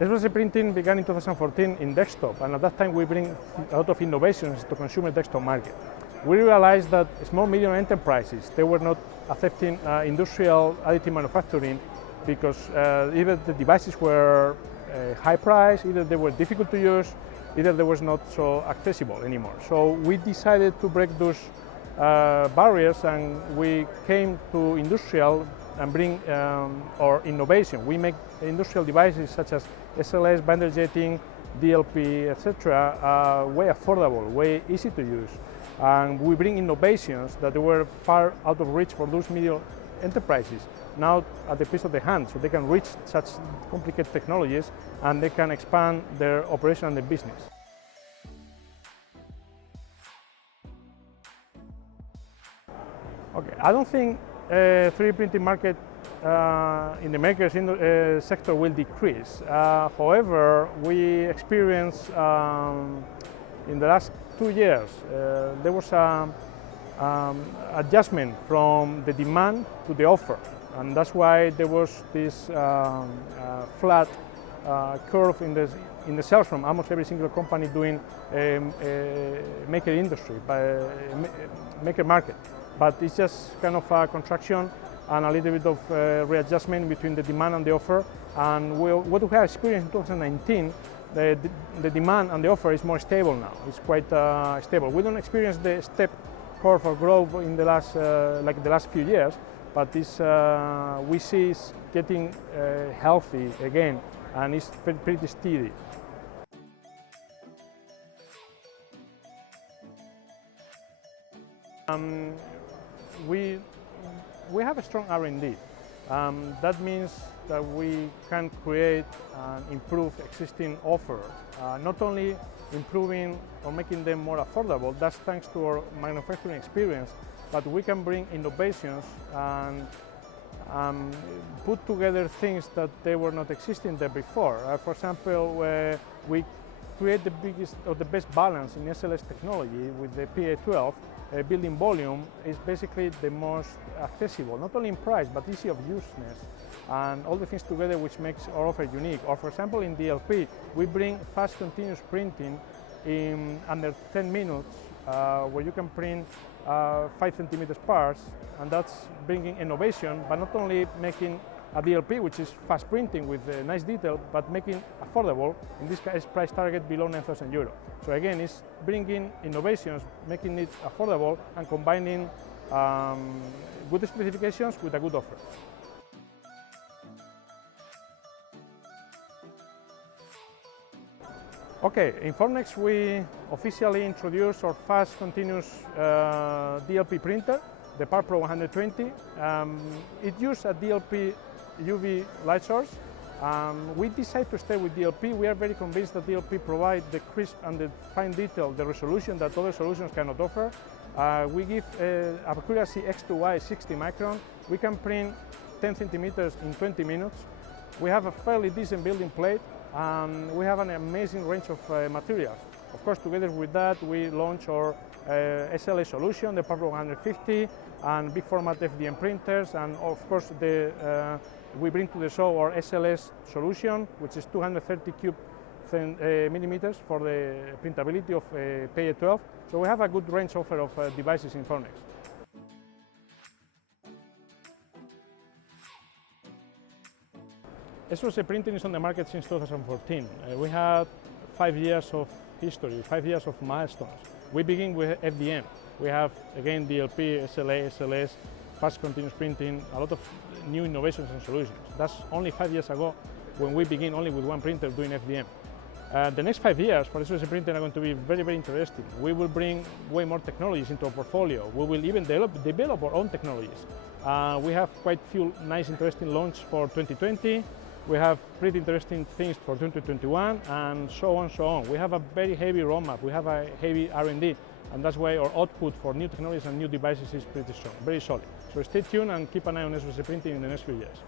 XYZprinting began in 2014 in desktop, and at that time we bring a lot of innovations to consumer desktop market. We realized that small medium enterprises, they were not accepting industrial additive manufacturing because either the devices were high price, either they were difficult to use, either they was not so accessible anymore. So we decided to break those barriers, and we came to industrial and bring our innovation. We make industrial devices such as SLS, binder jetting, DLP, etc. Way affordable, way easy to use. And we bring innovations that were far out of reach for those medium enterprises, now at the piece of the hand, so they can reach such complicated technologies and they can expand their operation and their business. Okay, I don't think 3D printing market in the makers sector will decrease. However, we experienced in the last 2 years there was an adjustment from the demand to the offer, and that's why there was this flat curve in the sales from almost every single company doing maker industry, maker market. But it's just kind of a contraction and a little bit of readjustment between the demand and the offer. And what we have experienced in 2019, the demand and the offer is more stable now. It's quite stable. We don't experience the step curve of growth in the last, like the last few years, but this we see it's getting healthy again, and it's pretty steady. We have a strong R&D. That means that we can create and improve existing offer, not only improving or making them more affordable, that's thanks to our manufacturing experience, but we can bring innovations and put together things that they were not existing there before. For example, we create the biggest or the best balance in SLS technology with the PA12. Building volume is basically the most accessible, not only in price, but easy of useness, and all the things together which makes our offer unique. Or for example, in DLP, we bring fast continuous printing in under 10 minutes, where you can print 5 centimeters parts, and that's bringing innovation, but not only making a DLP, which is fast printing with nice detail, but making affordable, in this case price target below 9,000 euros. So again, it's bringing innovations, making it affordable, and combining good specifications with a good offer. Okay, in Formnext we officially introduced our fast continuous DLP printer, the Part Pro 120. It uses a DLP UV light source. We decided to stay with DLP. We are very convinced that DLP provides the crisp and the fine detail, the resolution that other solutions cannot offer. We give accuracy X to Y 60 micron. We can print 10 centimeters in 20 minutes. We have a fairly decent building plate, and we have an amazing range of materials. Of course, together with that, we launch our SLA solution, the Part Pro 150, and big format FDM printers, and of course we bring to the show our SLS solution, which is 230 cube millimeters for the printability of PA12. So we have a good range offer of devices in Formnext. XYZprinting is on the market since 2014. We had 5 years of history, 5 years of milestones. We begin with FDM. We have, again, DLP, SLA, SLS, fast continuous printing, a lot of new innovations and solutions. That's only 5 years ago when we begin only with one printer doing FDM. The next 5 years for XYZprinting are going to be very, very interesting. We will bring way more technologies into our portfolio. We will even develop our own technologies. We have quite few nice, interesting launches for 2020. We have pretty interesting things for 2021, and so on, so on. We have a very heavy roadmap. We have a heavy R&D, and that's why our output for new technologies and new devices is pretty strong, very solid. So stay tuned and keep an eye on XYZprinting in the next few years.